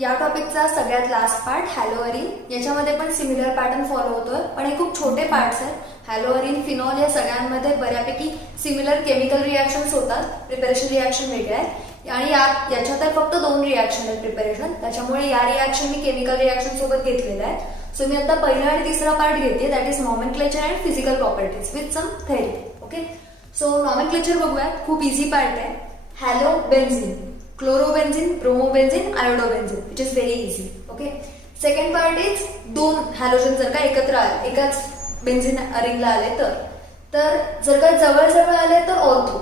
या टॉपिकचा सगळ्यात last part हॅलोअरिन. याच्यामध्ये पण सिमिलर पॅटर्न फॉलो होतोय, पण हे खूप छोटे पार्ट्स आहेत. हॅलोअरिन, फिनॉल या सगळ्यांमध्ये बऱ्यापैकी सिमिलर केमिकल रिॲक्शन्स होतात. प्रिपरेशन रिॲक्शन वेगळे आहेत आणि याच्यात फक्त 2 रिॲक्शन आहेत प्रिपरेशन. त्याच्यामुळे या रिॲक्शन मी केमिकल रिॲक्शन सोबत घेतलेल्या आहेत. सो मी आता पहिला आणि तिसरा पार्ट घेते, that is nomenclature and physical properties with some theory. Okay, so nomenclature बघूयात. खूप इझी पार्ट आहे. Halo benzene, chlorobenzene, bromobenzene, iodobenzene, which is very easy. Okay, second part is 2 halogen जर का एकत्र आले, एकाच बेन्झिन रिंगला आले तर जर का जवळ आले तर ऑर्थो.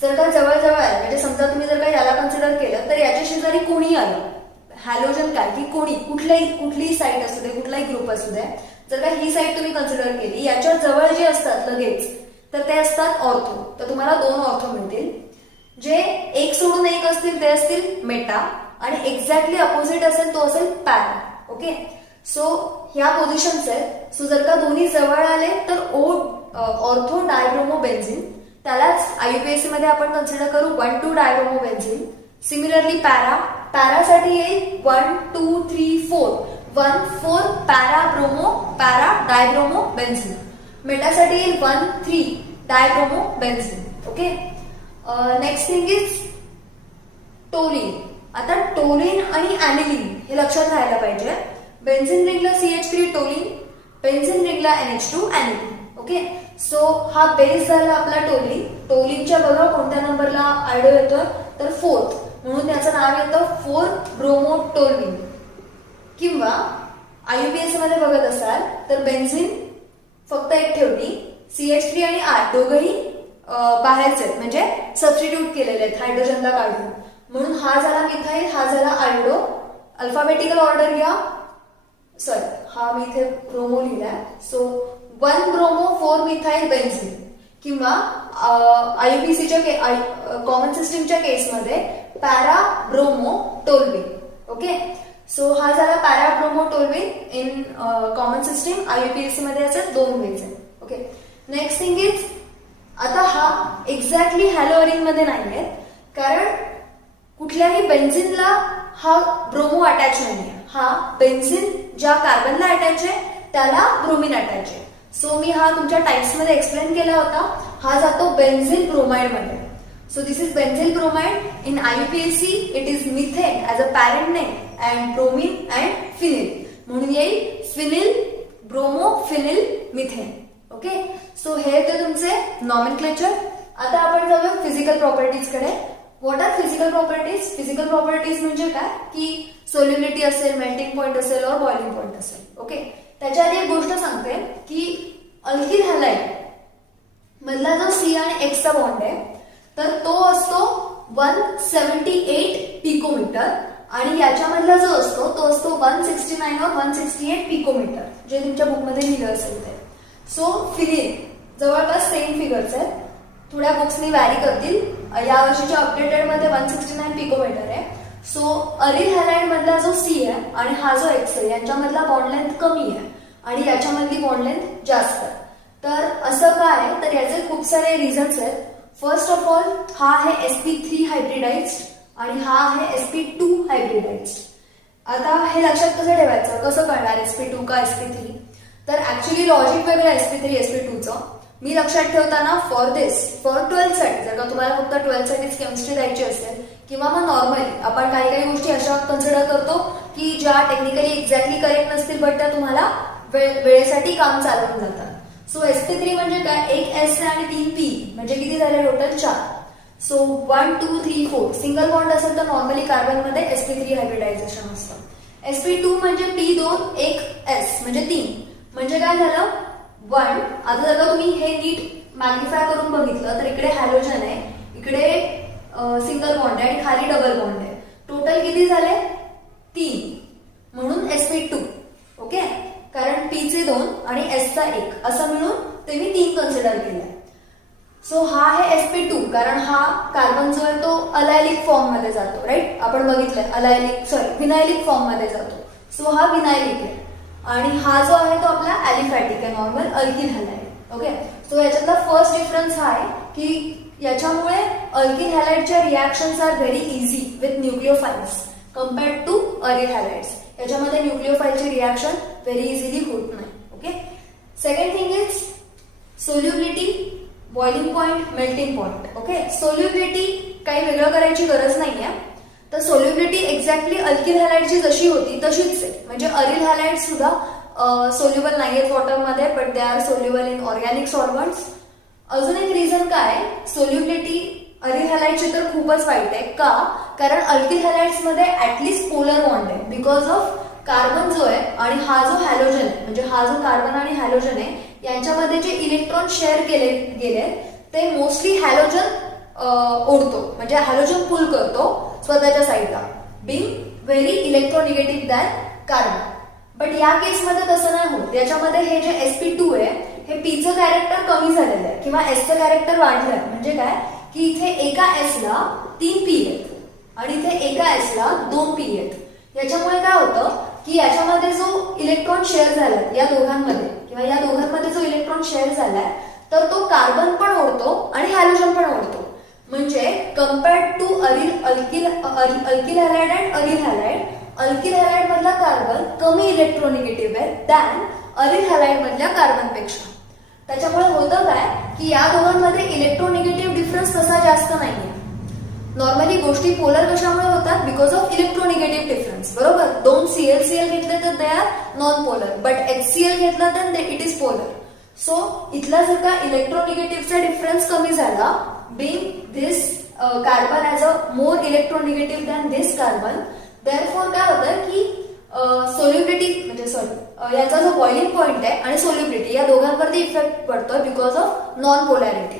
जर का जवळ आले म्हणजे समजा तुम्ही जर का याला कन्सिडर केलं तर याच्या शेजारी कोणी आलं, हॅलोजन काय की कोणी कुठलीही साईट असू दे, कुठलाही ग्रुप असू दे, जर का ही साईट तुम्ही कन्सिडर केली, याच्या जवळ जे असतात लगेच तर ते असतात ऑर्थो. तर तुम्हाला 2 ऑर्थो मिळतील. जे एक सोडून एक असतील ते असतील मेटा आणि एक्झॅक्टली अपोजिट असेल तो असेल पॅरा. ओके, सो ह्या पोझिशन्स आहेत. सो जर का दोन्ही जवळ आले तर ऑर्थो डायब्रोमोबेन्झिन, त्यालाच आयुपीएससी मध्ये आपण कन्सिडर करू 1,2 डायब्रोमोबेन्झिन. सिमिलरली पॅरासाठी येईल 1, 2, 3, 4, 1, 4 पॅरा डायब्रोमोबेन्झिन. मेटासाठी येईल 1, 3 dibromobenzene. Okay, next thing is toluene. आता टोलिन आणि ॲनिलीन हे लक्षात राहायला पाहिजे. बेन्झिन रिंगला CH3 टोलिन, बेन्झिन रिंगला NH2 ॲनिलीन. ओके, सो हा बेस झाला आपला टोलिन. टोलिनच्या बघा कोणत्या नंबरला आयडो येतोय तर 4th, म्हणून त्याचं नाव येतं 4 ब्रोमोटोलिन. किंवा आयुपीएससी मध्ये बघत असाल तर बेन्झिन फक्त एक ठेवली, CH3 आणि R दोघंही बाहेरचे आहेत, म्हणजे सबस्टिट्यूट केलेले आहेत हायड्रोजनला काढून. म्हणून हा झाला मिथाईल, हा झाला आयोडो. अल्फाबेटिकल ऑर्डर घ्या. सॉरी, हा मी इथे ब्रोमो लिहिलाय. So 1 bromo 4 methyl benzene. किंवा आयुपीसीच्या कॉमन सिस्टीमच्या केसमध्ये para bromo toluene. Okay, so हा झाला para bromo toluene in common system. IUPAC मध्ये याचे 2 वेज आहेत. ओके, नेक्स्ट थिंग इज आता हा एक्झॅक्टली हॅलोअरिन मध्ये नाहीये, कारण कुठल्याही बेन्झिनला हा ब्रोमो अटॅच नाहीये. हा बेन्झिन ज्या कार्बनला अटॅच आहे त्याला ब्रोमिन अटॅच आहे. सो मी हा तुमच्या टाइप्स मध्ये एक्सप्लेन केला होता. हा जातो बेन्झिल ब्रोमाइड मध्ये. So this is benzyl bromide. In IUPAC it is methane as a parent name and bromine and phenyl, म्हणून येईल phenyl bromo phenyl methane. Okay, so हे होते तुमचे नॉमेनक्लेचर. आता आपण जाऊया फिजिकल प्रॉपर्टीज कडे. What are physical properties? Physical properties म्हणजे काय की सोल्युबिलिटी असेल, मेल्टिंग पॉईंट असेल और बॉइलिंग पॉईंट असेल. ओके, त्याच्या आधी एक गोष्ट सांगते की अल्किल हॅलाइड मधला जो C आणि X चा बॉन्ड आहे तर तो असतो 178 पिकोमीटर आणि याच्यामधला जो असतो तो असतो 169 और 168 पिकोमीटर, जे तुमच्या बुकमध्ये लिहिलं असेल ते. सो फिनिल जवळपास सेम फिगर्स आहेत. थोड्या बुक्सनी व्हॅरी करतील. या वर्षीच्या अपडेटेड मध्ये 169 पिकोमीटर आहे. सो अरिल हॅलाइड मधला जो C आहे आणि हा जो X आहे यांच्यामधला बॉन्ड लेंथ कमी आहे आणि याच्यामधली बॉन्ड लेंथ जास्त आहे. तर असं काय आहे तर याचे खूप सारे रिझन्स आहेत. फर्स्ट ऑफ ऑल हा आहे sp3 हायब्रिडाइज्ड आणि हा आहे sp2 हायब्रिडाइज्ड. आता हे लक्षात कसं ठेवायचं, कसं कळणार sp2 का sp3? तर ऍक्च्युली लॉजिक वेगळं आहे sp3 sp2चं. मी लक्षात ठेवताना फॉर 12th साठी, जर का तुम्हाला फक्त 12th साठीच केमिस्ट्री द्यायची असेल किंवा मग नॉर्मली आपण काही गोष्टी अशा कन्सिडर करतो की ज्या टेक्निकली एक्झॅक्टली करेक्ट नसतील बट त्या तुम्हाला वेळेसाठी काम चालवून जातात. सो sp3 म्हणजे काय, एक S आणि 3 P म्हणजे किती झाले टोटल 4. सो 1, 2, 3, 4 सिंगल बॉन्ड असेल तर नॉर्मली कार्बन मध्ये sp3 हायब्रिडायझेशन असतं. sp2 म्हणजे P2 एक S म्हणजे 3 म्हणजे काय झालं 1. आता जर का तुम्ही हे नीट मॅग्निफाय करून बघितलं तर इकडे हॅलोजन आहे, इकडे सिंगल बॉन्ड आहे आणि खाली डबल बॉन्ड आहे. टोटल किती झाले 3, म्हणून sp2. ओके, कारण P चे 2 आणि S चा 1 असं मिळून ते मी 3 कन्सिडर केलंय. सो हा आहे sp2 कारण हा कार्बन जो आहे तो अलायलिक फॉर्म मध्ये जातो. राईट, आपण बघितलंय विनायलिक फॉर्म मध्ये जातो. सो हा विनायलिक आहे आणि हा जो आहे तो आपला ॲलिफॅटिक आहे, normal alkyl halide. Okay, so याच्यातला फर्स्ट डिफरन्स हा आहे की याच्यामुळे अल्किल हॅलाइडच्या reactions are very easy with nucleophiles. Compared to aryl halides. याच्यामध्ये न्यूक्लिओफाईलची रिॲक्शन व्हेरी इझिली होत नाही. Okay. Second thing is solubility, boiling point, melting point. Okay. Solubility काही वेगळं करायची गरज नाहीये. तर सोल्युबिलिटी एक्झॅक्टली अल्किल हॅलाइडची जशी होती तशीच आहे. म्हणजे अरिल हॅलाइड सुद्धा सोल्युबल नाहीयेत वॉटरमध्ये, but they are soluble in organic solvents. अजून एक रिझन काय, सोल्युबिलिटी अरिल हॅलाइडची तर खूपच वाईट आहे. का? कारण अल्किल हॅलाइड्स मध्ये ऍटलिस्ट पोलर बॉन्ड आहे. बिकॉज ऑफ कार्बन जो आहे आणि हा जो हॅलोजन आहे, म्हणजे हा जो कार्बन आणि हॅलोजन आहे यांच्यामध्ये जे इलेक्ट्रॉन शेअर केले गेले ते मोस्टली हॅलोजन ओढतो, म्हणजे हॅलोजन पुल करतो स्वतःच्या साईडला, being very electronegative than carbon. But या केसमध्ये तसं नाही होत. याच्यामध्ये हे जे sp2 आहे हे पीचं कॅरेक्टर कमी झालेलं आहे किंवा एसचं कॅरेक्टर वाढलं आहे. म्हणजे काय की इथे एका एसला 3 पी आहेत आणि इथे एका एसला 2 पी आहेत. याच्यामुळे काय होतं की याच्यामध्ये जो इलेक्ट्रॉन शेअर झालाय या दोघांमध्ये किंवा या दोघांमध्ये जो इलेक्ट्रॉन शेअर झालाय तर तो कार्बन पण ओढतो आणि हॅलोजन पण ओढतो. म्हणजे compared to alkyl halide and aryl halide, alkyl halide मधला कार्बन कमी इलेक्ट्रोनिगेटिव्ह आहे दॅन अरिल हॅलाइड मधल्या कार्बनपेक्षा. त्याच्यामुळे होतं काय की या दोघांमध्ये इलेक्ट्रोनिगेटिव्ह डिफरन्स तसा जास्त नाहीये. नॉर्मली गोष्टी पोलर कशामुळे होतात, बिकॉज ऑफ इलेक्ट्रोनिगेटिव्ह डिफरन्स. बरोबर. 2 ClCl घेतले तर they are non polar, but HCl घेतला तर इट इज पोलर. सो इथला जर का इलेक्ट्रोनिगेटिव्हचा डिफरन्स कमी झाला, being this carbon as a more electronegative than this carbon, therefore काय होतं की सोल्युबिलिटी म्हणजे याचा जो बॉइलिंग पॉइंट आहे आणि सोल्युबिलिटी या दोघांवरती इफेक्ट पडतोय because of non polarity.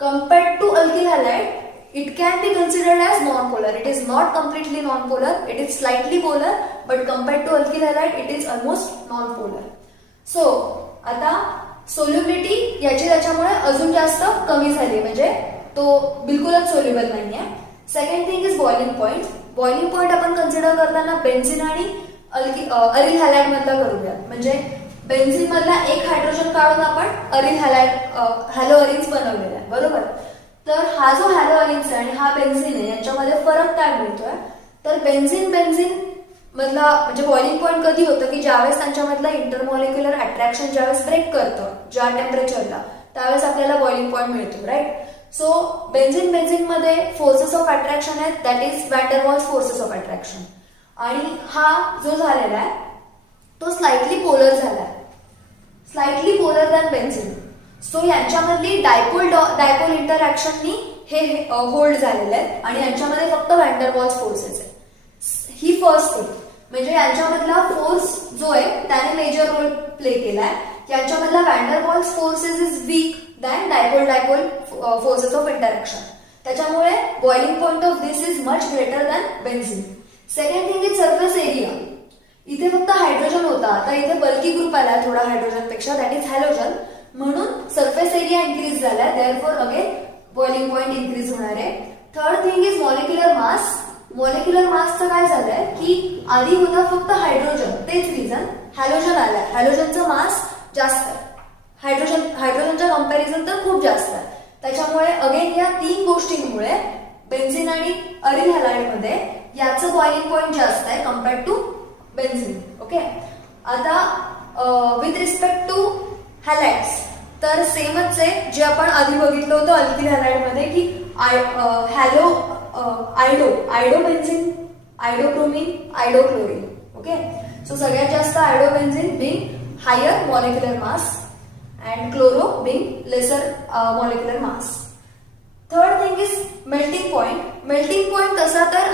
Compared to alkyl halide it can be considered as non-polar. It is not completely non-polar. It is slightly polar, but compared to alkyl halide, it is almost non-polar. So आता solubility याची त्याच्यामुळे अजून जास्त कमी झाली, म्हणजे तो बिलकुलच सोल्युबल नाहीये. Second thing is boiling point. Boiling point आपण कन्सिडर करताना बेन्झिन आणि अरिल हॅलाइड मधला करूया. म्हणजे बेन्झिन मधला एक हायड्रोजन काढून आपण अरिल हॅलाइड हॅलो अरिन्स बनवलेला आहे. बरोबर. तर हा जो हॅलो अरिन्स आहे आणि हा बेन्झिन आहे यांच्यामध्ये फरक काय मिळतोय, तर बेन्झिन मधला म्हणजे बॉइलिंग पॉइंट कधी होतं की ज्यावेळेस त्यांच्यामधला इंटरमॉलिक्युलर अट्रॅक्शन ज्यावेळेस ब्रेक करतं ज्या टेम्परेचरला, त्यावेळेस आपल्याला बॉइलिंग पॉइंट मिळतो. राईट. सो बेन्झिन मध्ये फोर्सेस ऑफ अट्रॅक्शन आहेत, that is van der Waals forces of attraction. आणि हा जो झालेला आहे तो स्लाइटली पोलर झालाय, slightly polar than benzene. So यांच्यामधली डायपोल इंटरॅक्शननी हे होल्ड झालेले आहेत आणि यांच्यामध्ये फक्त वॅन डर वॉल्स फोर्सेस आहे. ही फर्स्ट थिंग. म्हणजे यांच्यामधला फोर्स जो आहे त्याने मेजर रोल प्ले केलाय. यांच्यामधला van der Waals forces is weak than dipole forces of interaction. त्याच्यामुळे boiling point of this is much greater than benzene. Second thing is surface area. इथे फक्त हायड्रोजन होता, आता इथे बल्की ग्रुप आला थोडा हायड्रोजन पेक्षा, दॅट इज हॅलोजन. म्हणून सरफेस एरिया इन्क्रीज झाला, therefore again boiling point increase होणार आहे. Third thing is molecular mass. Molecular मासचं काय झालंय की आधी होता फक्त हायड्रोजन, तेच रिझन हॅलोजन आलाय. हॅलोजनचं मास जास्त आहे, हायड्रोजनच्या कम्पॅरिझन तर खूप जास्त आहे. त्याच्यामुळे अगेन या 3 गोष्टींमुळे बेन्झिन आणि अरिल हॅलाइड मध्ये याचं बॉइलिंग पॉइंट जास्त आहे कम्पेअर्ड टू बेन्झिन. ओके. आता विथ रिस्पेक्ट टू हॅलाइड्स तर सेमच आहे जे आपण आधी बघितलं होतं अल्किल हॅलाइड मध्ये की iodo benzene, iodobromine, iodochlorine. Okay. So सगळ्यात जास्त iodobenzene being higher molecular mass and chloro being lesser molecular mass. Third thing is melting point. Melting point तसा तर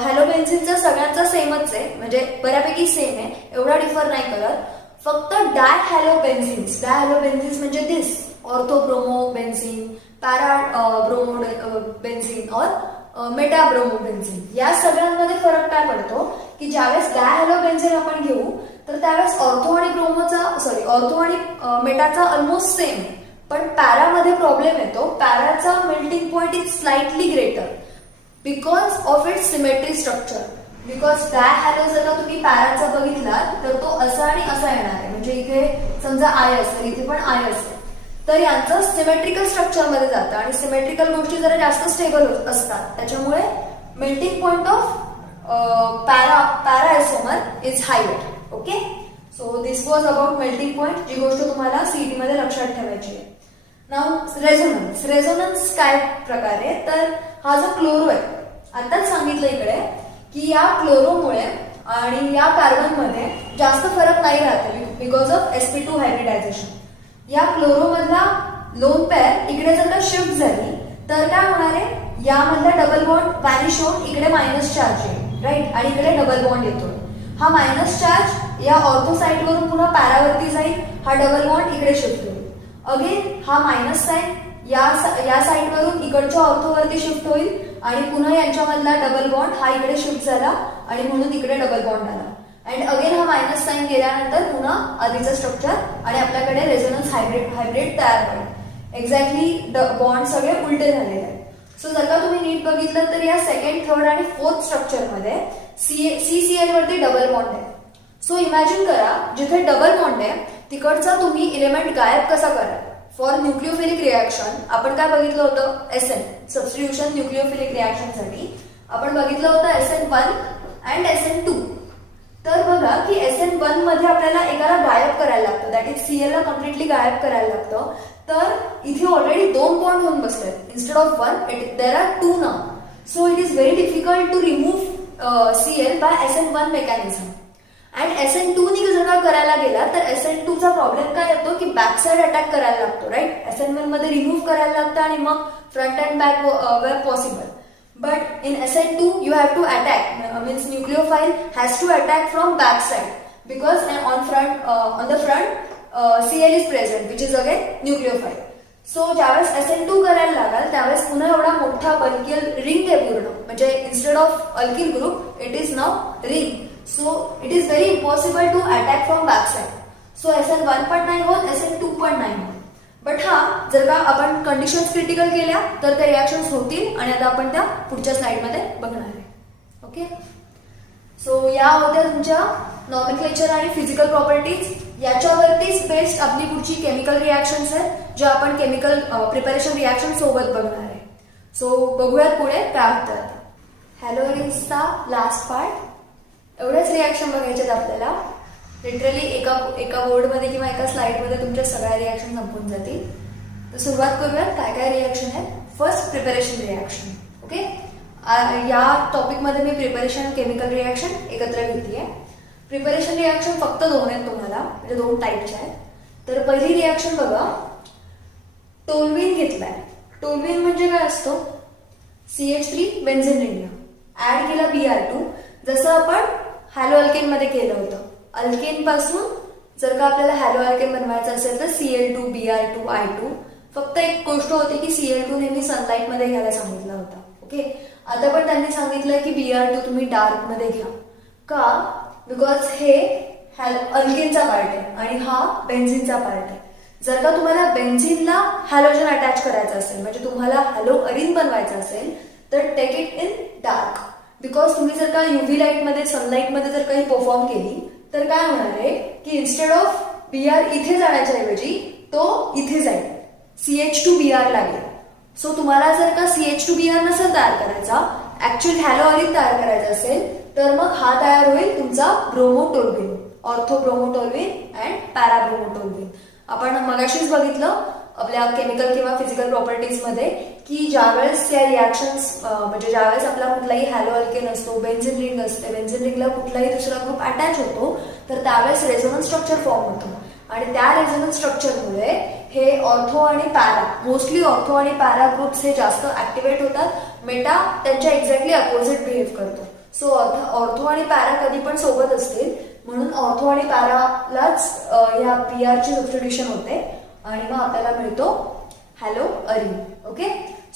हॅलोबेन्झिनचा सगळ्यांचा सेमच आहे, म्हणजे बऱ्यापैकी सेम आहे, एवढा डिफर नाही करत. फक्त डायहॅलोबेन्झिन्स म्हणजे दिस ऑर्थोब्रोमोबेन्झिन, पॅराब्रोमोबेन्झिन और मेटाब्रोमोबेन्झिन या सगळ्यांमध्ये फरक काय पडतो की ज्यावेळेस डायहॅलोबेन्झिन आपण घेऊ तर त्यावेळेस ऑर्थो आणि मेटाचा ऑलमोस्ट सेम, पण पॅरामध्ये प्रॉब्लेम येतो. पॅराचा melting point is slightly greater because of its symmetry structure. Because dihalo जर का तुम्ही पॅराचा बघितला तर तो असा आणि असा येणार आहे, म्हणजे इथे समजा आय असेल, इथे पण आय असेल, तर यांचं सिमेट्रिकल स्ट्रक्चर मध्ये जातं आणि सिमेट्रिकल गोष्टी जरा जास्त स्टेबल असतात. त्याच्यामुळे melting point of para isomer is higher. Okay, so this was about melting point, जी गोष्ट तुम्हाला सीईटी मध्ये लक्षात ठेवायची आहे. नाउ रेझोनन्स काय प्रकार आहे, तर हा जो क्लोरो आहे, आताच सांगितलं इकडे की या क्लोरोमुळे आणि या कार्बन मध्ये जास्त फरक नाही राहते बिकॉज ऑफ sp2 हायब्रिडायझेशन. या क्लोरो मधला लोन पेअर इकडे जर का शिफ्ट झाली तर काय होणार आहे, यामधला डबल बॉन्ड व्हॅनिश होऊन इकडे मायनस चार्ज येईल, राईट, आणि इकडे डबल बॉन्ड येतो. हा मायनस चार्ज या ऑर्थो साइड वरून पुन्हा पॅरावरती जाईल, हा डबल बॉन्ड इकडे शिफ्ट होईल. अगेन हा मायनस साइन या साइड वरून इकडच्या ऑर्थोवरती शिफ्ट होईल आणि पुन्हा यांच्यामधला डबल बॉन्ड हा इकडे शिफ्ट झाला आणि म्हणून इकडे डबल बॉन्ड आला. अँड अगेन हा मायनस साइन गेल्यानंतर पुन्हा आधीचं स्ट्रक्चर आणि आपल्याकडे रेझोनन्स हायब्रिड तयार होईल. एक्झॅक्टली बॉन्ड सगळे उलटे झालेले आहेत. सो जर का तुम्ही नीट बघितलं तर या सेकंड, थर्ड आणि फोर्थ स्ट्रक्चर मध्ये CCl वरती डबल बॉन्ड आहे. सो इमॅजिन करा, जिथे डबल बॉन्ड आहे तिकडचा तुम्ही इलेमेंट गायब कसा कराल. फॉर न्यूक्लिओफिलिक रिएक्शन आपण काय बघितलं होतं, SN सबस्टिट्यूशन न्यूक्लिओफिलिक रिएक्शन साठी आपण बघितलं होतं SN1 अँड SN2. तर बघा की SN1 मध्ये आपल्याला एकाला गायब करायला लागतं, दॅट इज Cl ला कम्प्लिटली गायब करायला लागतं. तर इथे ऑलरेडी 2 बॉन्ड होऊन बसले, instead of 1 there are 2 now. So it is very difficult to remove Cl by SN1 mechanism. And SN2 नी जर का करायला गेला तर SN2 चा प्रॉब्लेम काय येतो की बॅक साइड अटॅक करायला लागतो, राईट. SN1 मध्ये रिमूव्ह करायला लागतं आणि मग front and back were possible. But in SN2 you have to attack, means nucleophile has to attack from back side because on the front Cl is present which is again nucleophile. So ज्यावेळेस SN2 करायला लागाल त्यावेळेस पुन्हा एवढा मोठा बल्कियल ring आहे पूर्ण, म्हणजे instead of alkyl group it is now ring. So it is very impossible to attack from back side. So SN1 पण नाही होत, SN2 पण नाही होत. बट हा जर का आपण कंडिशन्स क्रिटिकल केल्या तर त्या रिॲक्शन्स होतील आणि आता आपण त्या पुढच्या स्लाइडमध्ये बघणार आहे. ओके, सो या होत्या तुमच्या नॉमेनक्लेचर आणि फिजिकल प्रॉपर्टीज. याच्यावरतीच बेस्ड आपली पुढची केमिकल रिॲक्शन्स आहेत ज्या आपण केमिकल प्रिपरेशन रिॲक्शन सोबत बघणार आहे. सो बघूयात पुढे काय होतं. हॅलोअरिन्सचा लास्ट पार्ट, एवढेच रिॲक्शन बघायचे आपल्याला. लिटरली एका बोर्डमध्ये किंवा एका स्लाइडमध्ये तुमच्या सगळ्या रिॲक्शन संपून जातील. तर सुरुवात करूयात काय काय रिॲक्शन आहे. First preparation reaction. ओके, या टॉपिकमध्ये मी प्रिपरेशन केमिकल रिॲक्शन एकत्र घेतली आहे. प्रिपरेशन रिॲक्शन फक्त 2 आहेत तुम्हाला, म्हणजे 2 टाईपचे आहेत. तर पहिली रिॲक्शन बघा, टोल्युइन घेतलाय. टोल्युइन म्हणजे काय असतो, CH3 बेन्झीन रिंगला ऍड केला Br2, जसं आपण हॅलो अल्केन मध्ये केलं होतं. अल्केन पासून जर का आपल्याला हॅलो अल्केन बनवायचं असेल तर Cl2 Br2 I2. फक्त एक गोष्ट होती की Cl2 नेहमी सनलाइट मध्ये घ्यायला सांगितलं होतं. ओके, आता पण त्यांनी सांगितलंय की Br2 तुम्ही डार्क मध्ये घ्या. का, बिकॉज हे अल्केनचा पार्ट आहे आणि हा बेन्झीनचा पार्ट आहे. जर का तुम्हाला बेन्झीनला हॅलोजन अटॅच करायचं असेल, म्हणजे तुम्हाला हॅलो अरिन बनवायचं असेल तर take it in dark. Because तुम्ही जर का युव्ही लाईट मध्ये सनलाइट मध्ये जर काही परफॉर्म केली तर काय होणार आहे की इन्स्टेड ऑफ Br इथे जाण्याच्या ऐवजी तो इथे जाईल, CH2Br लागेल. सो तुम्हाला जर का CH2Br नसेल तयार करायचा, ऍक्च्युअल हॅलो अरिन तयार करायचा असेल तर मग हा तयार होईल तुमचा ब्रोमोटोल्युइन, ऑर्थोब्रोमोटोल्युइन अँड पॅराब्रोमोटोल्युइन. आपण मगाशीच बघितलं आपल्या केमिकल किंवा फिजिकल प्रॉपर्टीज मध्ये की ज्यावेळेस या रिॲक्शन्स म्हणजे ज्यावेळेस आपला कुठलाही हॅलो अल्केन असतो, बेन्झीन रिंग असते, बेन्झीन रिंगला कुठलाही दुसरा ग्रुप अटॅच होतो तर त्यावेळेस रेझोनन्स स्ट्रक्चर फॉर्म होतं आणि त्या रेझोनन्स स्ट्रक्चरमुळे हे ऑर्थो आणि पॅरा, मोस्टली ऑर्थो आणि पॅरा ग्रुप्स हे जास्त ऍक्टिव्हेट होतात. मेटा त्यांच्या एक्झॅक्टली अपोजिट बिहेव करतो. सो ऑर्थो आणि पॅरा कधी पण सोबत असतील म्हणून ऑर्थो आणि पॅरालाच या Br ची सबस्टिट्यूशन होते आणि मग आपल्याला मिळतो हॅलो अरिन. ओके,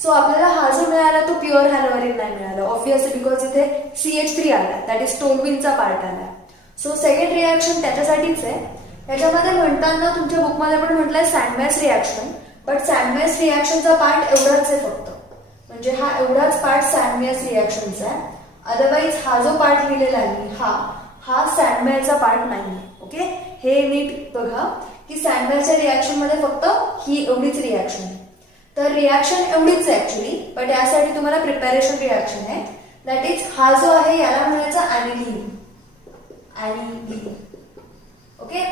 सो आपल्याला हा जो मिळाला तो प्युअर हॅलो अरिन नाही मिळाला, ऑब्व्हियसली बिकॉज इथे CH3 आला, दॅट इज टोल्युइनचा पार्ट आला. सो सेकंड रिॲक्शन त्याच्यासाठीच आहे. याच्यामध्ये म्हणताना तुमच्या बुकमध्ये पण म्हटलंय सँडमॅच रिॲक्शन, बट सँडमॅच रिॲक्शनचा पार्ट एवढाच आहे फक्त, म्हणजे हा एवढाच पार्ट सँडमॅच रिॲक्शनचा आहे. अदरवाईज हा जो पार्ट लिहिलेला आहे हा सँडमॅचचा पार्ट नाही. ओके, हे नीट बघा की सँडमॅचच्या रिॲक्शन मध्ये फक्त ही एवढीच रिॲक्शन आहे. तर रिॲक्शन एवढीच आहे ऍक्च्युली, बट यासाठी तुम्हाला प्रिपरेशन रिॲक्शन आहे. दॅट इज हा जो आहे याला म्हणायचा ॲनिलीन. ॲनिलीन. ओके.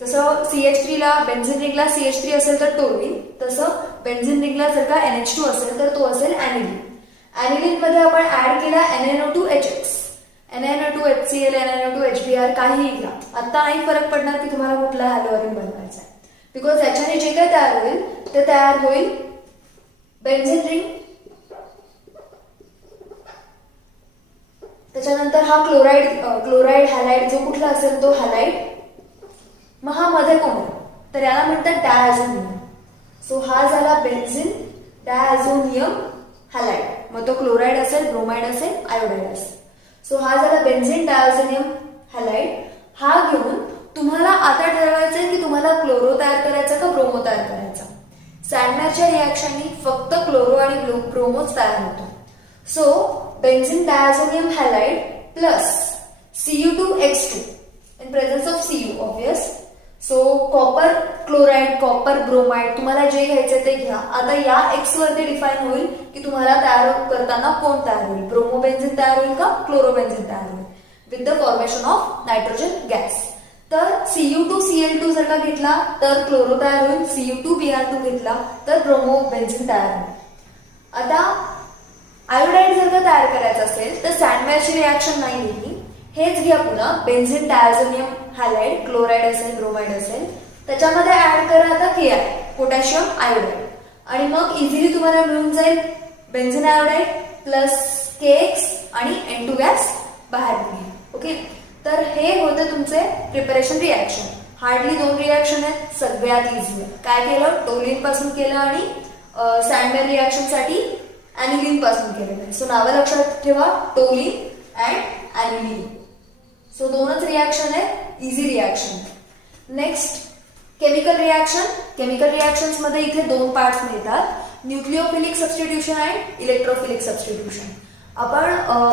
जसं CH3 ला बेन्झिन रिंगला CH3 असेल तर टोलीन, तसं बेन्झिन रिंगला जर का NH2 असेल तर तो असेल ॲनिलीन. ॲनिलीन मध्ये आपण ऍड केला NaNO2HX, NaNO2HCl, NaNO2HBr काहीही घ्या. आता नाही फरक पडणार की तुम्हाला कुठला हॅलोअरिन बनवायचा आहे, बिकॉज याच्याने जे काय तयार होईल ते तयार होईल बेन्झिन रिंग, त्याच्यानंतर हा क्लोराइड हॅलाइड जो कुठला असेल तो हॅलाइड. मग हा मध्ये कोण आहे तर याला म्हणतात डायझोनियम. सो हा झाला बेन्झिन डायझोनियम हॅलाइड. मग तो क्लोराइड असेल, ब्रोमाइड असेल, आयोडाइड असेल. सो हा झाला बेन्झिन डायझोनियम हॅलाइड. हा घेऊन तुम्हाला आता ठरवायचंय की तुम्हाला क्लोरो तयार करायचा का ब्रोमो तयार करायचा. सॅडमॅचच्या रिॲक्शननी फक्त क्लोरो आणि ब्रोमोच तयार होतो. So benzene diazonium halide plus Cu2X2 in presence of Cu obvious. So copper chloride, copper bromide, तुम्हाला जे घ्यायचं ते घ्या. आता या X वरती डिफाईन होईल की तुम्हाला तयार करताना कोण तयार होईल, ब्रोमोबेन्झिन तयार होईल का क्लोरोबेन्झिन तयार होईल, with the formation of nitrogen gas. तर Cu2Cl2 जर का घेतला तर क्लोरो तयार होईल, Cu2Br2 घेतला तर ब्रोमोबेन्झिन तयार होईल. आता आयोडाइड जर का तयार करायचं असेल तर सॅडमॅचची रिॲक्शन नाही लिहिली. हेच घ्या पुन्हा बेन्झिन डायझोनियम हॅलाइड, क्लोराइड असेल, ब्रोमाइड असेल, त्याच्यामध्ये ऍड करा आता Ki, पोटॅशियम आयोडाइड, आणि मग इझिली तुम्हाला मिळून जाईल बेन्झिन आयोडाइड प्लस KX आणि N2 गॅस बाहेर निघेल. ओके. तर हे होते तुमचे प्रिपरेशन रिॲक्शन. हार्डली 2 रिॲक्शन आहेत, सगळ्यात इझी. काय केलं, टोलिन पासून केलं आणि सॅडमॅच रिॲक्शन साठी ॲनिलीन पासून केलेलं आहे. सो नावं लक्षात ठेवा, टोलिन अँड ॲनिलीन. सो 2च रिॲक्शन आहे, easy reaction. Next chemical reaction. Chemical reactions मध्ये इथे 2 पार्ट्स मिळतात, nucleophilic substitution and electrophilic substitution. आपण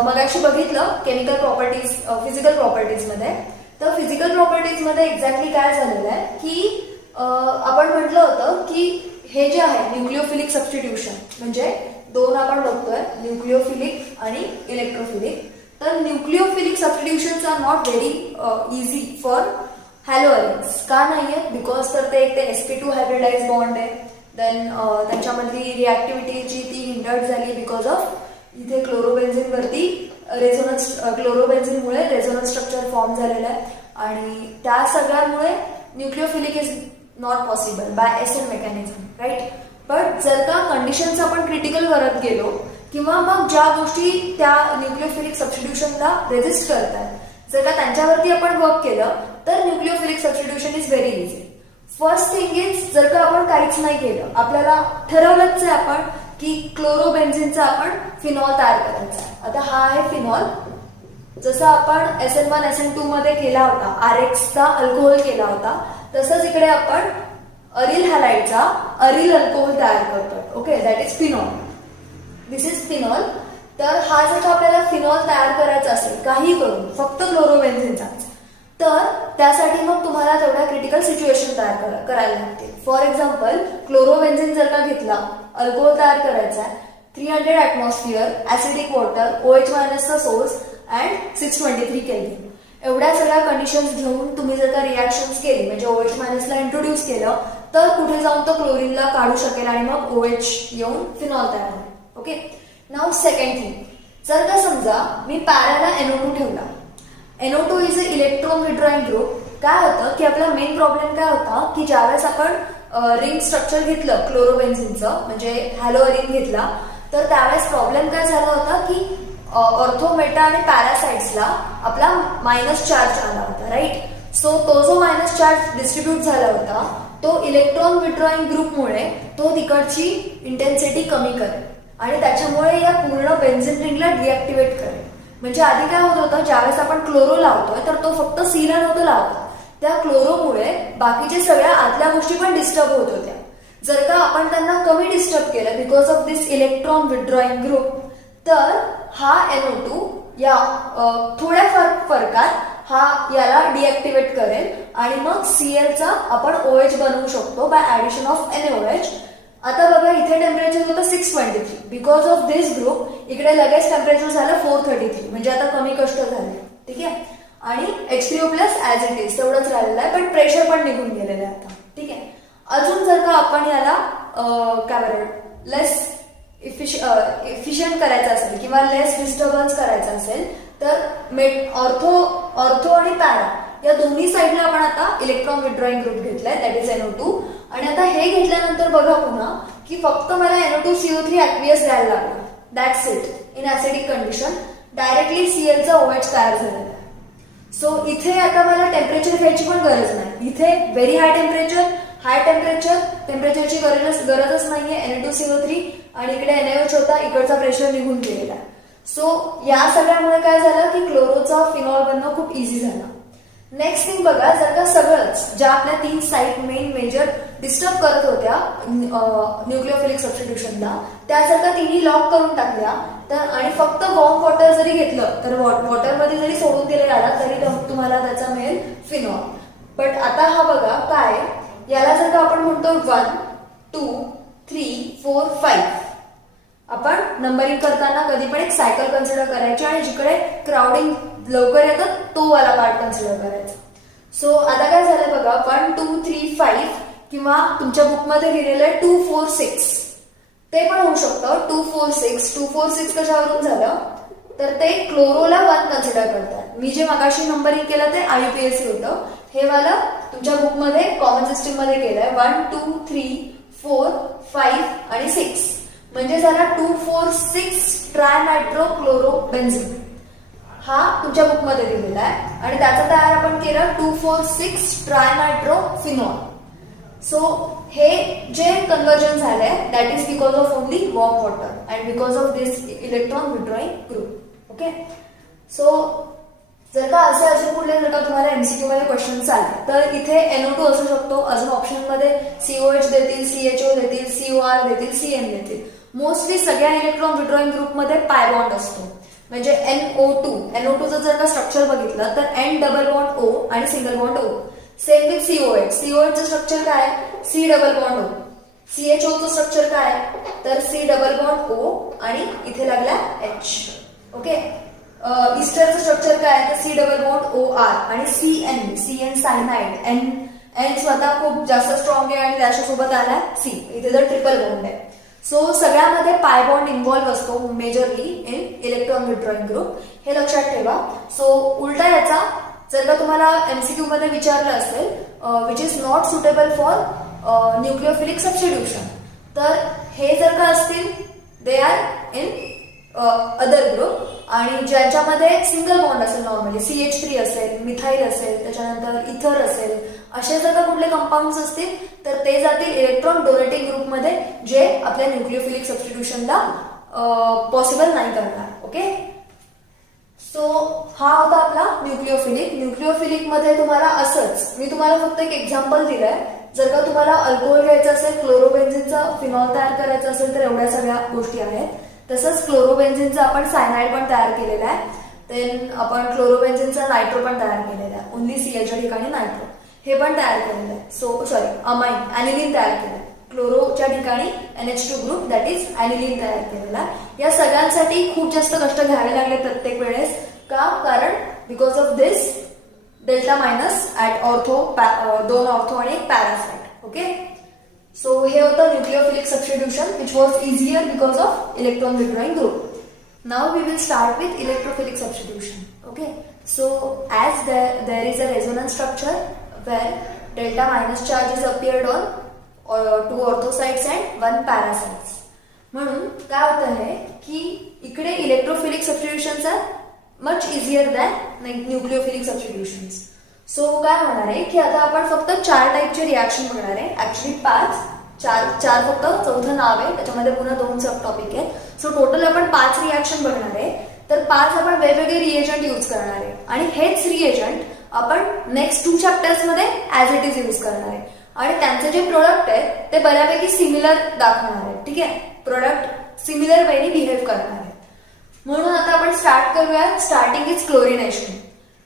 मगाशी बघितलं केमिकल प्रॉपर्टीज, फिजिकल प्रॉपर्टीज मध्ये. तर फिजिकल प्रॉपर्टीज मध्ये एक्झॅक्टली काय झालेलं आहे की आपण म्हटलं होतं की हे जे आहे न्यूक्लिओफिलिक सबस्टिट्यूशन म्हणजे 2 आपण बघतोय, न्यूक्लिओफिलिक आणि इलेक्ट्रोफिलिक. तर nucleophilic substitutions are not very easy for haloarenes. का नाहीये, बिकॉज तर ते एक ते sp2 हायब्रिडाइज बॉन्ड आहे. देन त्यांच्यामधली रिॲक्टिव्हिटी जी ती हिंडर्ड झाली बिकॉज ऑफ इथे क्लोरोबेन्झिन वरती रेझोनन्स, क्लोरोबेन्झिनमुळे रेझोनन्स स्ट्रक्चर फॉर्म झालेलं आहे आणि त्या सगळ्यामुळे nucleophilic is not possible by SN mechanism, right. But जर का कंडिशन्स आपण क्रिटिकल करत गेलो किंवा मग ज्या गोष्टी त्या न्यूक्लिओफिलिक सबस्टिट्यूशनला रेजिस्ट करतात, जर का त्यांच्यावरती आपण वर्क केलं तर nucleophilic substitution is very easy. First thing is, जर का आपण काहीच नाही केलं, आपल्याला ठरवलंच आहे आपण की क्लोरोबेन्झिनचा आपण फिनॉल तयार करायचा आहे. आता हा आहे फिनॉल. जसं आपण SN1 SN2 मध्ये केला होता, RX चा अल्कोहोल केला होता, तसंच इकडे आपण अरिल हॅलाइडचा अरिल अल्कोहोल तयार करतोय. Okay, that is phenol. This is phenol. तर हा जर का आपल्याला फिनॉल तयार करायचा असेल काही करून, फक्त क्लोरोबेन्झिनचाच, तर त्यासाठी मग तुम्हाला तेवढ्या क्रिटिकल सिच्युएशन तयार करायला लागतील. फॉर एक्झाम्पल, क्लोरोबेन्झिन जर का घेतला, अल्कोहोल तयार करायचा आहे, 300 ॲटमॉस्फिअर, ऍसिडिक वॉटर, OH- चा सोर्स अँड 623 केल्विन. एवढ्या सगळ्या कंडिशन्स घेऊन तुम्ही जर का रिॲक्शन्स केली, म्हणजे OH- ला इंट्रोड्यूस केलं, तर कुठे जाऊन तो क्लोरीनला काढू शकेल आणि मग OH येऊन फिनॉल तयार होईल. ओके. नाउ सेकंड थिंग, जर का समजा मी पॅराला NO2 ठेवला, NO2 is a electron withdrawing group. काय होतं की आपला मेन प्रॉब्लेम काय होता की ज्यावेळेस आपण रिंग स्ट्रक्चर घेतलं क्लोरोबेन्झिनचं, म्हणजे हॅलोअरिन घेतला, तर त्यावेळेस प्रॉब्लेम काय झाला होता की ऑर्थो, मेटा आणि पॅरासाइट्सला आपला मायनस चार्ज आला होता, राईट. सो तो जो मायनस चार्ज डिस्ट्रीब्यूट झाला होता तो इलेक्ट्रॉन विड्रॉइंग ग्रुपमुळे तो तिकडची इंटेन्सिटी कमी करेल आणि त्याच्यामुळे या पूर्ण बेन्झिन रिंगला डिॲक्टिव्हेट करेल. म्हणजे आधी काय होत होतं, ज्यावेळेस आपण क्लोरो लावतोय तर तो फक्त सीला नव्हतं लावतो, त्या क्लोरोमुळे बाकीचे सगळ्या आतल्या गोष्टी पण डिस्टर्ब होत होत्या. जर का आपण त्यांना कमी डिस्टर्ब केलं because of this electron withdrawing group, तर हा NO2 या थोड्या फरकात हा याला डिॲक्टिव्हेट करेल आणि मग Cl चा आपण OH बनवू शकतो बाय ऍडिशन ऑफ NaOH. आता बघा इथे टेम्परेचर होतं 623. बिकॉज ऑफ दिस ग्रुप इकडे लगेच टेम्परेचर झालं 433, म्हणजे आता कमी कष्ट झाले. ठीक आहे. आणि H3O plus as it is तेवढंच राहिलेलं आहे, पण प्रेशर पण निघून गेलेलं आहे आता. ठीक आहे. अजून जर का आपण याला काय बरं लेस इफिशियंट करायचं असेल किंवा लेस डिस्टर्बन्स करायचं असेल तर ऑर्थो आणि पॅरा या दोन्ही साईडला आपण आता इलेक्ट्रॉन विथड्रॉइंग ग्रुप घेतलाय, दॅट इज NO2. आणि आता हे घेतल्यानंतर बघा पुन्हा की फक्त मला NO2CO3 ऍक्वियस द्यायला लागला. That's it. In acidic condition directly Cl चा OH तयार झालेला आहे. सो इथे आता मला टेम्परेचर घ्यायची पण गरज नाही. इथे व्हेरी हाय टेम्परेचरची गरजच नाहीये. NO2CO3 आणि इकडे NaOH होता, इकडचा प्रेशर निघून गेलेला. सो या सगळ्यामुळे काय झालं की क्लोरोचा फिनॉल बनणं खूप इझी झालं. नेक्स्ट थिंग बघा, जर का सगळंच ज्या आपल्या 3 साईट मेजर डिस्टर्ब करत होत्या न्यूक्लिओफिलिक सबस्टिट्यूशनला, त्या जर का तिन्ही लॉक करून टाकल्या तर आणि फक्त वॉर्म वॉटर जरी घेतलं तर वॉटरमध्ये जरी सोडून दिले आला तरी तुम्हाला त्याचा मिळेल फिनॉल. बट आता हा बघा काय, याला जर का आपण म्हणतो 1 2 3 4 5, आपण नंबरिंग करताना कधी पण एक सायकल कन्सिडर करायची आणि जिकडे क्राउडिंग लवकर येतं तो वाला पार्ट कन्सिडर करायचा. सो आता काय झालं बघा, 1 2 3 5 किंवा तुमच्या बुकमध्ये लिहिलेलं आहे 2 4 6, ते पण होऊ शकतं. 2 4 6 2 4 6 कशावरून झालं तर ते क्लोरोला 1 कन्सिडर करतात. मी जे मगाशी नंबरिंग केलं ते IUPAC होतं, हे वाला तुमच्या बुकमध्ये कॉमन सिस्टीम मध्ये केलंय 1 2 3 4 5 आणि 6, म्हणजे झाला 2 4 6 ट्रायनायट्रो क्लोरो बेन्झीन. हा तुमच्या बुकमध्ये दिलेला आहे आणि त्याचा तयार आपण केलं 2 4 6 ट्रायनायट्रो फिनॉल. सो हे जे कन्वर्जन झालंय that is because of only warm water and because of this electron withdrawing group. Okay. So जर का असे पुढले जर का तुम्हाला MCQ मध्ये क्वेश्चन्स आले तर इथे NO2 असू शकतो, अजून ऑप्शन मध्ये COH देतील, CHO देतील, COR देतील, CN देतील. मोस्टली सगळ्या इलेक्ट्रॉन विथड्रॉइंग ग्रुपमध्ये पाय बॉन्ड असतो, म्हणजे NO2चं जर का स्ट्रक्चर बघितलं तर N डबल बॉन्ड O आणि single bond O. Same with COHचं स्ट्रक्चर काय, C डबल बॉन्ड O. CHOचं स्ट्रक्चर काय तर C डबल बॉन्ड O आणि इथे लागला H. ओके. इस्टरचं स्ट्रक्चर काय तर C डबल बॉन्ड OR आणि CN सायनाइड. N स्वतः खूप जास्त स्ट्रॉंग आहे आणि त्याच्यासोबत आला C, इथे जर ट्रिपल बॉन्ड आहे. सो सगळ्यामध्ये पाय बॉन्ड इन्व्हॉल्व्ह असतो majorly in electron withdrawing group, हे लक्षात ठेवा. सो उलटा याचा जर का तुम्हाला MCQ मध्ये विचारलं असेल which is not suitable for nucleophilic substitution, तर हे जर का असतील they are in other group, आणि ज्याच्यामध्ये सिंगल बॉन्ड असेल नॉर्मली CH3 असेल, मिथाईल असेल, त्याच्यानंतर इथर असेल, असे जर का कुठले कंपाऊंड असतील तर ते जातील इलेक्ट्रॉन डोनेटिंग ग्रुपमध्ये, जे आपल्या न्यूक्लिओफिलिक सबस्टिट्यूशनला पॉसिबल नाही करणार. ओके. सो हा होता आपला न्यूक्लिओफिलिक मध्ये तुम्हाला असंच मी तुम्हाला फक्त एक एक्झाम्पल दिलंय. जर का तुम्हाला अल्कोहोल घ्यायचं असेल, क्लोरोबेन्झिनचा फिनॉल तयार करायचं असेल तर एवढ्या सगळ्या गोष्टी आहेत. तसंच क्लोरोबेन्झिनचा आपण सायनाइड पण तयार केलेला आहे, देन आपण क्लोरोबेन्झिनचा नायट्रो पण तयार केलेला आहे, ओनली CLच्या ठिकाणी नायट्रो हे पण तयार केलेलं आहे. सो सॉरी ॲनिलीन तयार केलं आहे, क्लोरोच्या ठिकाणी NH2 ग्रुप दॅट इज ॲनिलीन तयार केलेला आहे. या सगळ्यांसाठी खूप जास्त कष्ट घ्यावे लागले प्रत्येक वेळेस. का? कारण because of this delta minus at ortho, 2 ortho आणि 1 पॅरासाइट. ओके. सो हे होतं nucleophilic substitution which was easier because of electron withdrawing group. Now we will start with electrophilic substitution. Okay. So as there is a resonance structure where delta minus charge is appeared on 2 orthosites and 1 parasites. म्हणून काय होतं आहे की इकडे electrophilic substitutions are much easier than nucleophilic substitutions. So काय होणार आहे की आता आपण फक्त 4 टाईपचे रिॲक्शन बघणार आहे, ऍक्च्युली 5, 4 फक्त चौथं नाव आहे, त्याच्यामध्ये पुन्हा 2 सब टॉपिक आहेत. सो टोटल आपण 5 रिॲक्शन बघणार आहे. तर 5 आपण वेगवेगळे रिएजंट यूज करणार आहे आणि हेच रिएजंट आपण नेक्स्ट 2 चॅप्टर्स मध्ये ऍज इट इज यूज करणार आहे आणि त्यांचे जे प्रोडक्ट आहेत ते बऱ्यापैकी सिमिलर दाखवणार आहेत. ठीक आहे. प्रोडक्ट सिमिलर वेनी बिहेव करणार आहेत. म्हणून आता आपण स्टार्ट करूया. Starting is chlorination.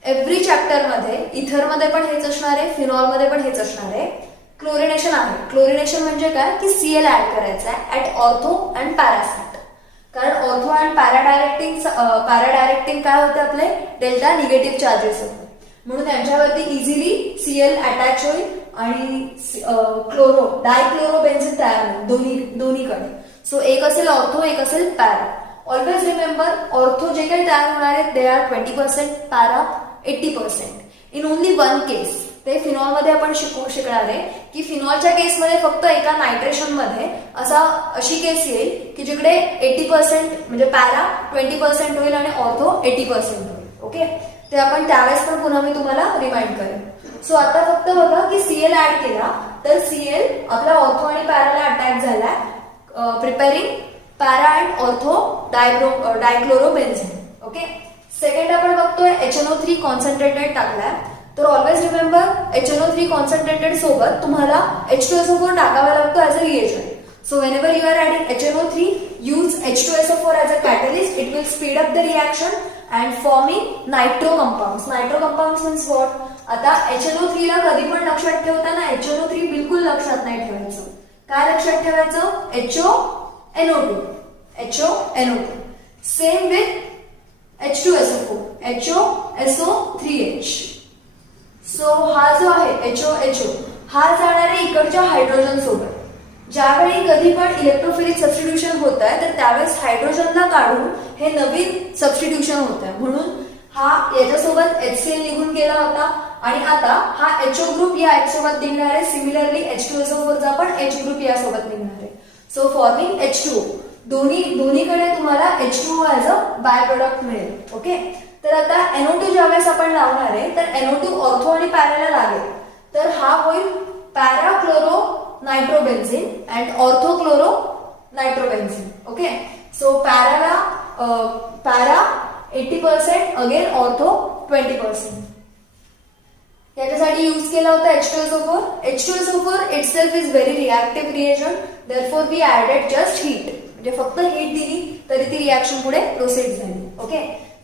Every chapter मध्ये इथर मध्ये पण हेच असणार आहे, फिनॉल मध्ये पण हेच असणार आहे. क्लोरिनेशन आहे. क्लोरिनेशन म्हणजे काय की Cl ऍड करायचा आहे at ortho and para site. कारण ऑर्थो अँड पॅरा डायरेक्टिंग काय होते आपले डेल्टा निगेटिव्ह चार्जेस होते, म्हणून यांच्यावरती इझिली Cl अटॅच होईल आणि डायक्लोरोबेन्झीन तयार होईल दोन्हीकडे. सो एक असेल ऑर्थो, एक असेल पॅरा. ऑलवेज रिमेंबर ऑर्थो जे काही तयार होणार आहेत they are 20%, para 80%. In only one case, ते फिनॉल मध्ये आपण शिकणार आहे की फिनॉलच्या केसमध्ये फक्त एका नायट्रेशन मध्ये अशी केस येईल की जिकडे 80% म्हणजे पॅरा 20% होईल आणि ऑर्थो 80% होईल. ओके, ते आपण त्यावेळेस पण पुन्हा मी तुम्हाला रिमाइंड करेन. सो आता फक्त बघा की Cl ऍड केला तर Cl आपला ऑर्थो आणि पॅराला अटॅच झाला, preparing para and ortho dichlorobenzene. Okay, second आपण बघतोय HNO3 कॉन्सन्ट्रेटेड टाकलाय. तर ऑलवेज रिमेंबर HNO3 कॉन्सन्ट्रेटेड सोबत तुम्हाला H2SO4 टाकावा लागतो as a reagent. So whenever you are adding HNO3, use H2SO4 as a catalyst. It will speed up the reaction and forming nitro compounds. Nitro compounds means what? आता HNO3 ला कधी पण लक्षात ठेवताना HNO3 बिलकुल लक्षात नाही ठेवायचं. काय लक्षात ठेवायचं? HONO2. HONO2. Same with H2SO4. HOSO3H. So हा जो आहे HOHO हा जाणार आहे इकडच्या हायड्रोजन सोबत. ज्यावेळी कधी पण इलेक्ट्रोफिलिक सबस्टिट्यूशन होत आहे तर त्यावेळेस हायड्रोजनला काढून हे नवीन सबस्टिट्यूशन होत आहे, म्हणून हा याच्यासोबत HCl निघून गेला होता आणि आता हा HO ग्रुप या H सोबत निघणार आहे. सिमिलरली H2SO4 चा पण H ग्रुप यासोबत निघणार आहे. So forming H2O. दोन्हीकडे तुम्हाला H2O as a by product मिळेल. ओके, तर आता NO2 ज्यावेळेस आपण लावणार आहे तर NO2 ऑर्थो आणि पॅराला लागेल, तर हा होईल para chloro nitrobenzene and ortho chloro nitrobenzene. Okay, so para 80%, again ortho 20%. याच्यासाठी यूज केला होता H2SO4. H2SO4 itself is very reactive reagent, therefore we added just heat. म्हणजे फक्त हीट दिली तरी ती रिएक्शन पुढे प्रोसीड झाली. Okay,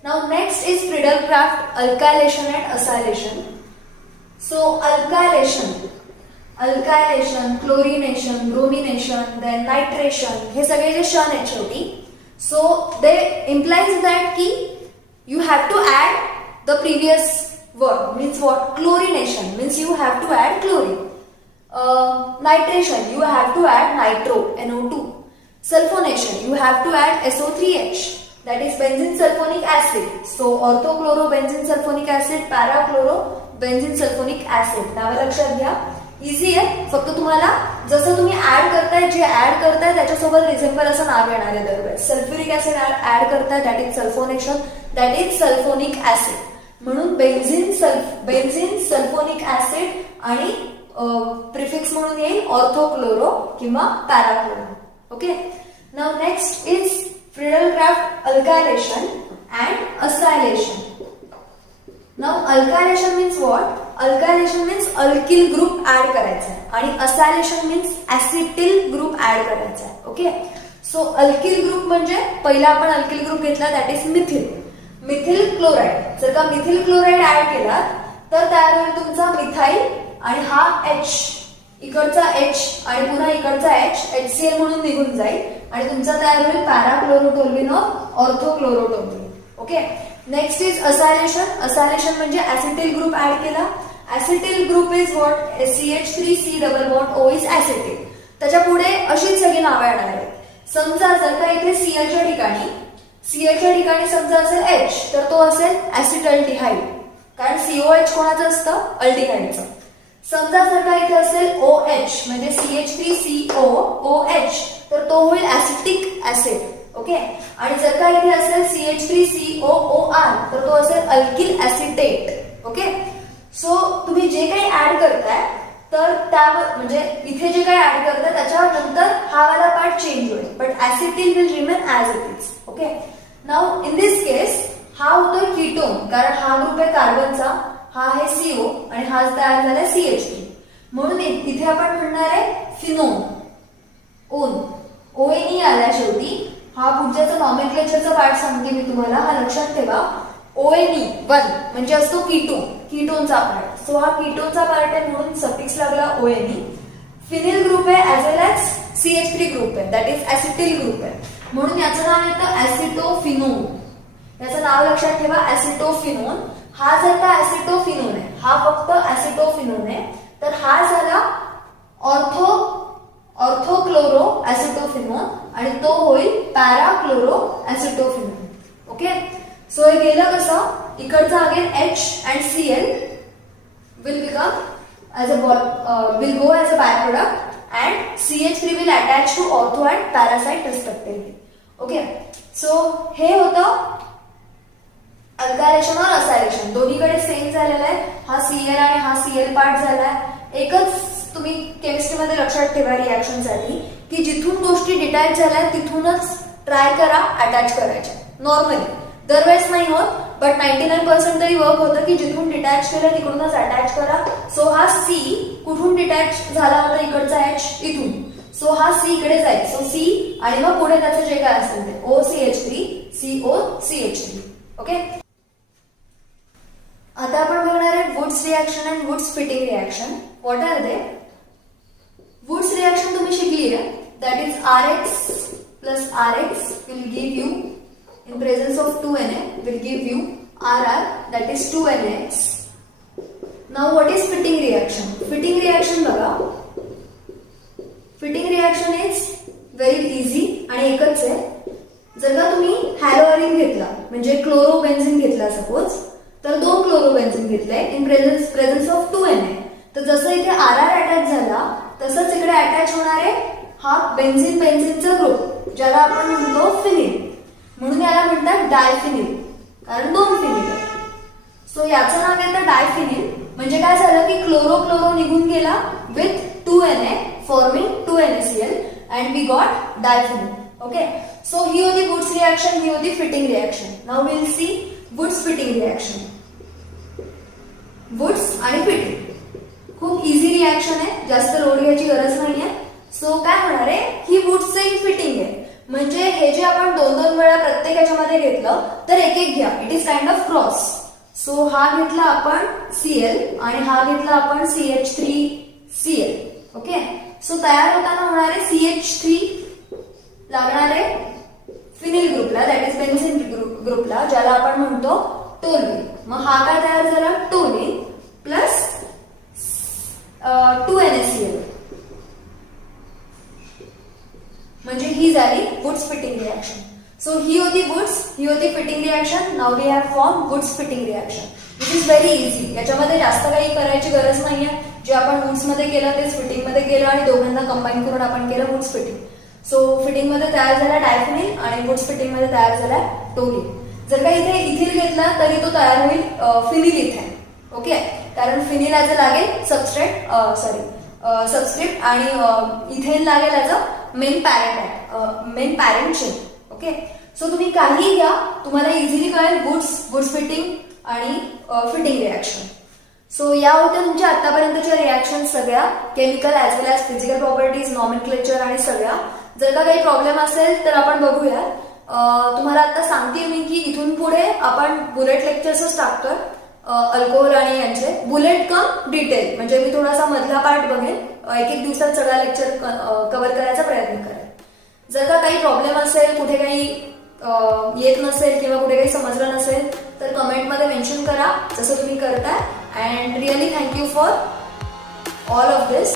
now next is Friedel-Crafts alkylation and acylation. So alkylation, chlorination, bromination, then nitration, हे सगळे जे क्षण आहेत शेवटी. So they implies that की you have to add the previous word, means what? Chlorination means you have to add chlorine. Nitration, you have to add nitro, NO2. Sulfonation, you have to add SO3H, that is benzene sulfonic acid. So orthochlorobenzene sulfonic acid, parachlorobenzene sulfonic acid. नाव लक्षात घ्या. Easy आहे, फक्त तुम्हाला जसं तुम्ही add करताय त्याच्यासोबत रिझेंबल असं नाव येणार आहे दरवेळेस. सल्फ्युरिक ऍसिड ऍड करताय, that is sulphonation, that is sulphonic acid. म्हणून बेन्झीन सल्फोनिक ऍसिड आणि प्रिफिक्स म्हणून येईल ऑर्थोक्लोरो किंवा parachloro. Okay, now next is Friedel-Crafts alkylation and acylation. Now alkylation means what? Alkylation means alkyl group add करायचा आहे आणि acylation means acetyl group add करायचा आहे. ओके, सो alkyl group म्हणजे पहिला आपण alkyl group घेतला, दॅट इज मिथिल क्लोराइड. जर का मिथिल क्लोराइड ऍड केला तर तयार होईल तुमचा मिथाइल आणि हा H, इकडचा H आणि पुन्हा इकडचा H HCl म्हणून निघून जाईल आणि तुमचा तयार होईल parachlorotoluene or orthochlorotoluene. Okay, next is acylation. Acylation म्हणजे ऍसिटिल ग्रुप ऍड केला. Acetyl group is what? CH3C double bond O is acetyl. त्याच्या पुढे अशीच सगळी नावं येणार आहेत. समजा जर का इथे Clच्या ठिकाणी समजा असेल H तर तो असेल ऍसिटल्डिहाइड, कारण COH कोणाचं असतं? अल्डिहाइडचं. समजा जर का इथे असेल OH म्हणजे CH3COOH तर तो होईल ऍसिटिक ऍसिड. ओके, आणि जर का इथे असेल CH3COOR तर तो असेल अल्किल ऍसिटेट. ओके, सो तुम्ही जे काही ऍड करताय तर त्यावर म्हणजे इथे जे काही ऍड करताय त्याच्यावर नंतर हा वाला पार्ट चेंज होईल, but acetyl will remain as it is. Okay, now in this case हा होतोय कीटोन, कारण हा ग्रुप आहे कार्बनचा, हा आहे CO आणि हा तयार झालाय CH3, म्हणून इथे आपण म्हणणार आहे फिनोन. ONE आला शेवटी. हा पुढच्याचा नॉमेनक्लेचरचा पार्ट सांगते मी तुम्हाला, हा लक्षात ठेवा. ONE 1 म्हणजे असतो कीटोनचा पार्ट. सो हा कीटोनचा पार्ट आहे म्हणून सफिक्स लागला ONE. फिनिल ग्रुप आहे ऍज वेल एज CH3 ग्रुप आहे, दॅट इज ऍसिटिल ग्रुप आहे, म्हणून याचं नाव येतं ऍसिटोफिनोन. याचं नाव लक्षात ठेवा, ऍसिटोफिनोन. हा जर का ऍसिटोफिनोन आहे, हा फक्त ऍसिटोफिनोन आहे, तर हा झाला ऑर्थोक्लोरो ऍसिटोफिनोन आणि तो होईल पॅराक्लोरो ऍसिटोफिनोन. ओके, सो हे गेलं कसं, इकडचं again H and Cl will become as a will go as a byproduct and CH3 will attach to ortho and parasite respectively. Okay, so हे होतं अल्कायलेशन और असायलेशन, दोन्हीकडे सेम झालेलं आहे. हा Cl आणि हा Cl पार्ट झालाय. एकच तुम्ही केमिस्ट्रीमध्ये लक्षात ठेवा रिॲक्शनसाठी की जिथून गोष्टी डिटॅच झाल्या तिथूनच ट्राय करा अटॅच करायच्या. नॉर्मली दरवेळेस नाही होत, बट 99% तरी वर्क होतं की जिथून डिटॅच केलं तिकडूनच अटॅच करा. सो हा C कुठून डिटॅच झाला होता, इकडचा H इथून, सो हा C इकडे जाईल. सो C आणि मग पुढे त्याचं जे काय असेल ते OCH3 COCH3. ओके, आता आपण बघणार आहे Wurtz reaction and Wurtz Fittig reaction. What are they? Wurtz reaction तुम्ही शिकली आहे, that is RX plus RX will give you in presence of 2Na will give you RR, that is 2NaX. Now what is fitting reaction? Fitting reaction बघा, fitting reaction is very easy आणि एकच आहे. जर का तुम्ही हॅलोअरिन घेतला म्हणजे chlorobenzene घेतला सपोज, तर 2 क्लोरोबेन्झिन घेतले इन प्रेझन्स ऑफ 2Na, तर जसं इथे RR अटॅच झाला तसंच इकडे अटॅच होणार आहे हा बेन्झिनचा ग्रुप, ज्याला आपण म्हणतो फिनिल. म्हणून याला म्हणतात डायफिनिल, कारण 2 फिनिल आहे. सो याचं नाव येतं डायफिनिल. म्हणजे काय झालं की क्लोरो निघून गेला with 2Na forming 2NaCl and we got diphenyl. Okay, so ही होती वुड्स रिॲक्शन, ही होती Fittig reaction. Now will see Wurtz Fittig reaction. Wurtz आणि फिटिंग खूप इझी रिॲक्शन आहे, जास्त लोड घ्यायची गरज नाहीये. सो काय होणार आहे, ही वुड्सची फिटिंग आहे, म्हणजे हे जे आपण 2-2 वेळा प्रत्येक याच्यामध्ये घेतलं तर एक घ्या. It is kind of cross. So हा घेतला आपण Cl आणि हा घेतला आपण CH3Cl. ओके, सो तयार होताना होणार आहे CH3 लागणार आहे फिनिल ग्रुपला, दॅट इज बेन्झिन ग्रुपला, ज्याला आपण म्हणतो टोल्युइन. मग हा काय तयार झाला, टोल्युइन प्लस 2NaCl, म्हणजे ही झाली वुड्स फिटिंग रिॲक्शन. सो ही होती वुड्स, ही होती Fittig reaction. Now we have form Wurtz Fittig reaction, which is very easy. याच्यामध्ये जास्त काही करायची गरज नाहीये. जे आपण वुड्स मध्ये केलं तेच फिटिंग मध्ये केलं आणि दोघांना कंबाईन करून आपण केलं वुड्स फिटिंग. सो फिटिंग मध्ये तयार झाला डायफिनिल आणि वुड्स फिटिंग मध्ये तयार झाला टोल्युइन. जर का इथे इथिल घेतला तरी तो तयार होईल फिनिल इथेन. ओके, कारण फिनिल ॲज अ लागेल सबस्क्रिप्ट आणि इथेन लागेल as a main parent chain. Okay, so तुम्ही काही घ्या, तुम्हाला इझिली कळेल वुड्स फिटिंग आणि फिटिंग रिॲक्शन. सो या होत्या तुमच्या आतापर्यंतच्या रिॲक्शन सगळ्या, केमिकल ॲज वेल ॲज फिजिकल प्रॉपर्टीज, नॉमेनक्लेचर आणि सगळ्या. जर का काही प्रॉब्लेम असेल तर आपण बघूया. तुम्हाला आता सांगते मी की इथून पुढे आपण बुलेट लेक्चर्सच टाकतोय अल्कोहोल आणि यांचे, बुलेट कम डिटेल. म्हणजे मी थोडासा मधला पार्ट बघेन, एक दिवसात सगळा लेक्चर कव्हर करायचा प्रयत्न करेन. जर का काही प्रॉब्लेम असेल, कुठे काही येत नसेल किंवा कुठे काही समजलं नसेल तर कमेंटमध्ये मेन्शन करा, जसं तुम्ही करताय. And really thank you for all of this.